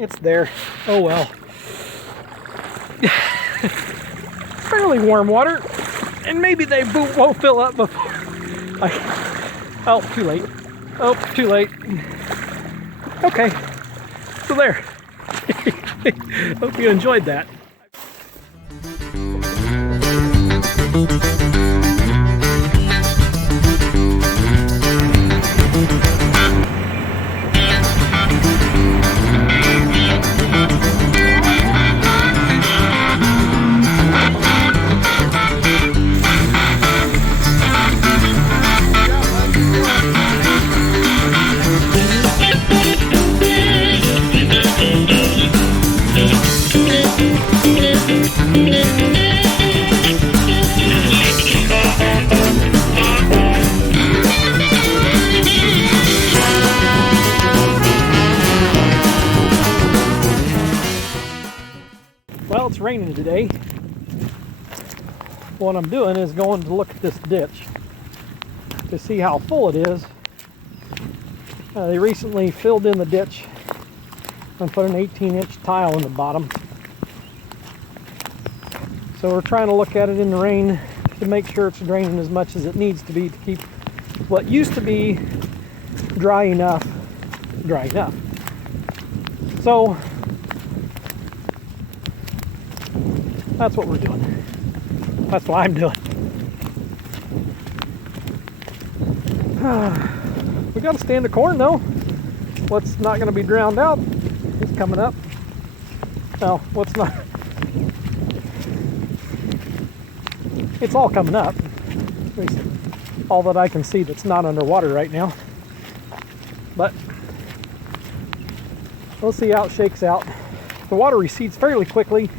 It's there. Oh well. Fairly warm water, and maybe they won't fill up before oh, too late. Oh, too late. Okay, so there. Hope you enjoyed that. Well, it's raining today. What I'm doing is going to look at this ditch to see how full it is. They recently filled in the ditch and put an 18-inch tile in the bottom. So we're trying to look at it in the rain to make sure it's draining as much as it needs to be to keep what used to be dry enough. So that's what we're doing. That's what I'm doing. We got to stand the corn though. What's not going to be drowned out is coming up. Well, what's not? It's all coming up. At least all that I can see that's not underwater right now. But we'll see how it shakes out. The water recedes fairly quickly.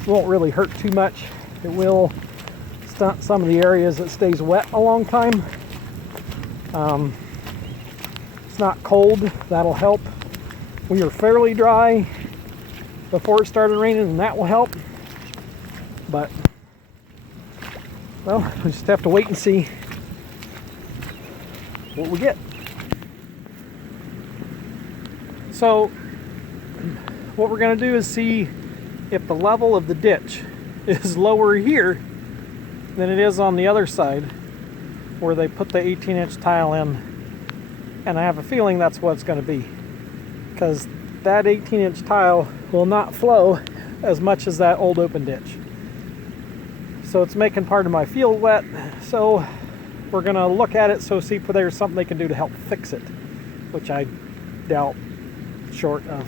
It won't really hurt too much. It will stunt some of the areas that stays wet a long time. It's not cold, that'll help. We were fairly dry before it started raining, and that will help. But, well, we just have to wait and see what we get. So, what we're going to do is see if the level of the ditch is lower here than it is on the other side where they put the 18-inch tile in. And I have a feeling that's what it's going to be, because that 18-inch tile will not flow as much as that old open ditch. So it's making part of my field wet. So we're going to look at it, so see if there's something they can do to help fix it, which I doubt, short of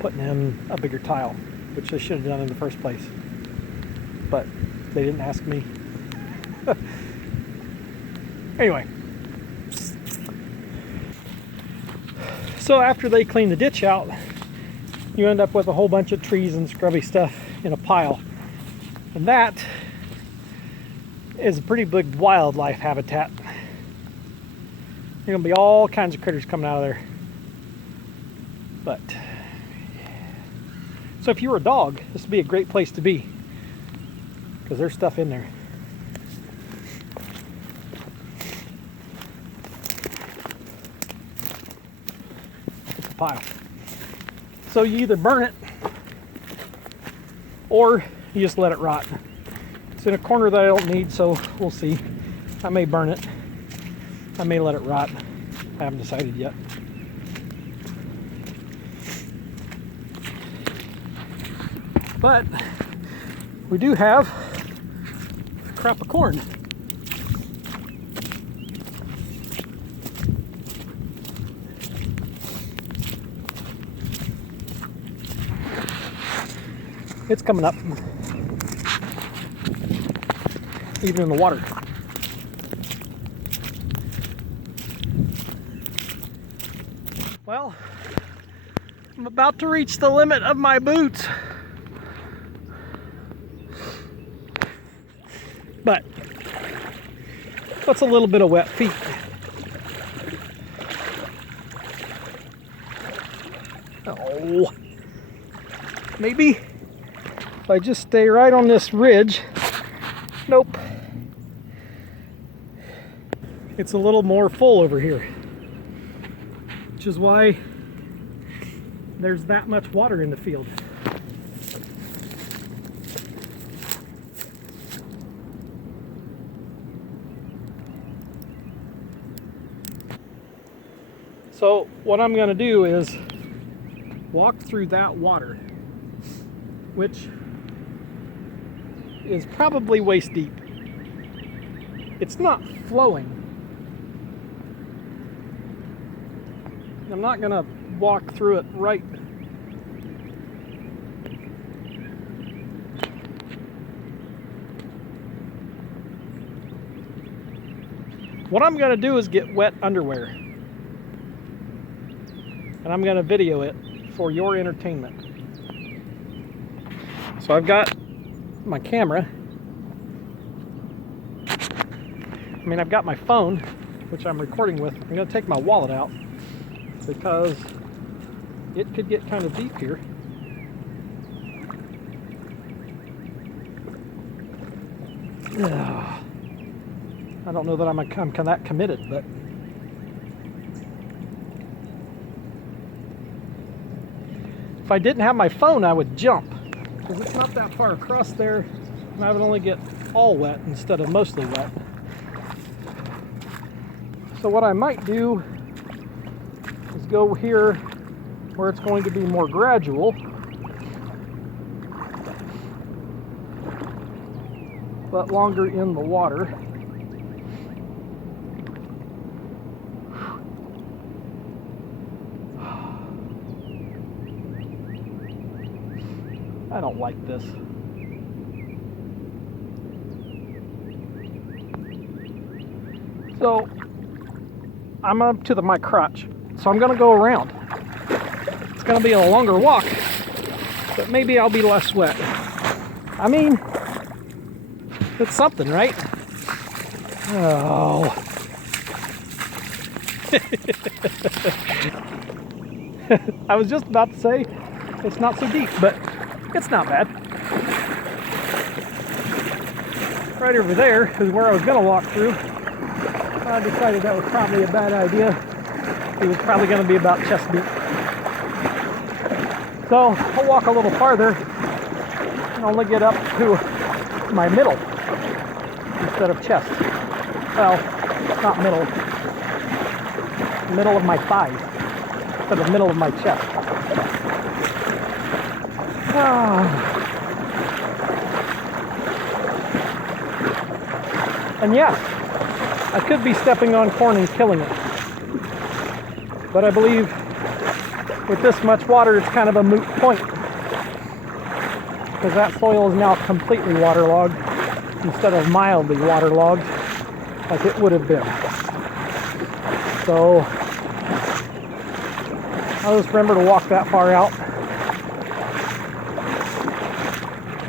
putting in a bigger tile, which they should have done in the first place. But they didn't ask me. Anyway. So after they clean the ditch out, you end up with a whole bunch of trees and scrubby stuff in a pile. And that is a pretty big wildlife habitat. There are going to be all kinds of critters coming out of there. But, so if you were a dog, this would be a great place to be, because there's stuff in there. Pile. So you either burn it or you just let it rot. It's in a corner that I don't need, so we'll see. I may burn it. I may let it rot. I haven't decided yet. But we do have a crop of corn. It's coming up, even in the water. Well, I'm about to reach the limit of my boots. But what's a little bit of wet feet? Oh, maybe if I just stay right on this ridge. Nope. It's a little more full over here, which is why there's that much water in the field. So what I'm going to do is walk through that water, which is probably waist deep. It's not flowing. I'm not going to walk through it right. What I'm going to do is get wet underwear. And I'm going to video it for your entertainment. So I've got my camera. I've got my phone, which I'm recording with. I'm going to take my wallet out because it could get kind of deep here. I don't know that I'm that committed, but if I didn't have my phone, I would jump, because it's not that far across there, and I would only get all wet instead of mostly wet. So what I might do is go here where it's going to be more gradual, but longer in the water. I don't like this. So I'm up to my crotch, so I'm gonna go around. It's gonna be a longer walk, but maybe I'll be less wet. I mean, it's something, right? Oh. I was just about to say it's not so deep, but it's not bad. Right over there is where I was going to walk through. I decided that was probably a bad idea. It was probably going to be about chest deep. So I'll walk a little farther and only get up to my middle instead of chest. Well, not middle. Middle of my thighs instead of middle of my chest. And yes, I could be stepping on corn and killing it. But I believe with this much water, it's kind of a moot point, because that soil is now completely waterlogged instead of mildly waterlogged like it would have been. So I'll just remember to walk that far out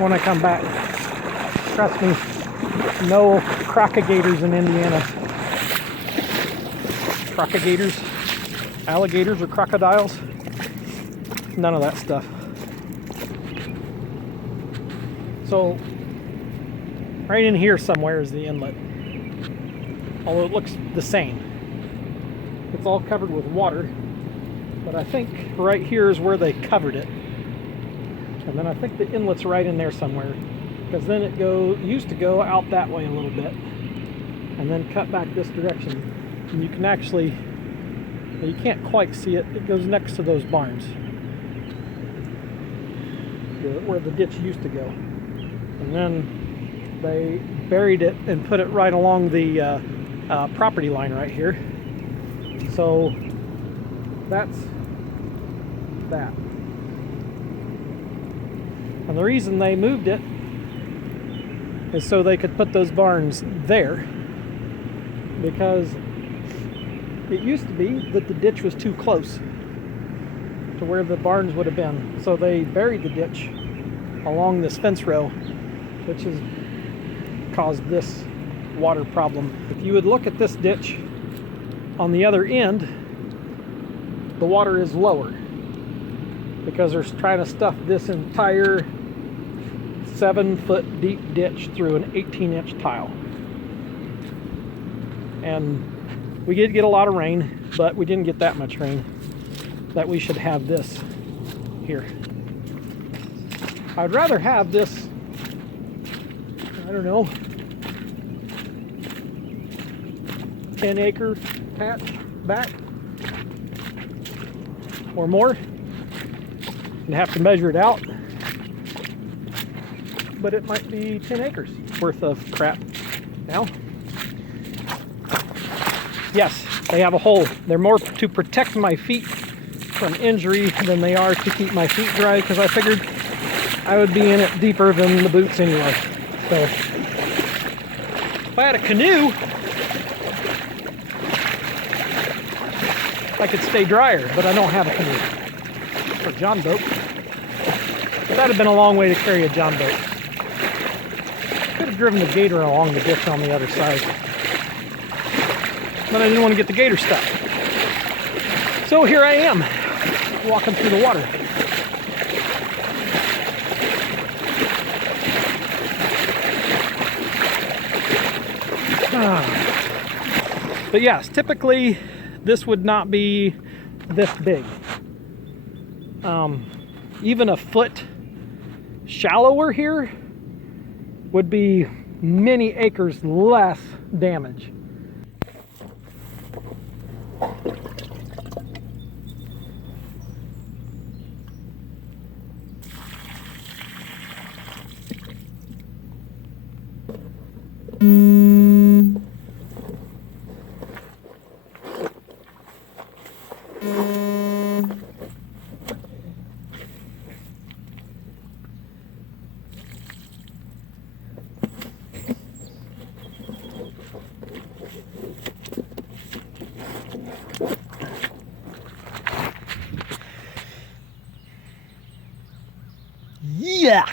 when I come back. Trust me, no crocodilators in Indiana. Crocodilators, alligators, or crocodiles? None of that stuff. So, right in here somewhere is the inlet. Although it looks the same. It's all covered with water, but I think right here is where they covered it. And then I think the inlet's right in there somewhere, because then it used to go out that way a little bit and then cut back this direction. And you can actually, you can't quite see it, it goes next to those barns where the ditch used to go. And then they buried it and put it right along the property line right here. So that's that. And the reason they moved it is so they could put those barns there, because it used to be that the ditch was too close to where the barns would have been. So they buried the ditch along this fence row, which has caused this water problem. If you would look at this ditch on the other end, the water is lower because they're trying to stuff this entire 7-foot deep ditch through an 18-inch tile. And we did get a lot of rain, but we didn't get that much rain that we should have this here. I'd rather have this, I don't know, 10-acre patch back or more, and have to measure it out. But it might be 10 acres worth of crap now. Yes, they have a hole. They're more to protect my feet from injury than they are to keep my feet dry, because I figured I would be in it deeper than the boots anyway. So if I had a canoe, I could stay drier, but I don't have a canoe. Or John boat. But that'd have been a long way to carry a John boat. Could have driven the gator along the ditch on the other side. But I didn't want to get the gator stuck. So here I am, walking through the water. But yes, typically this would not be this big. Even a foot shallower here would be many acres less damage. Yeah.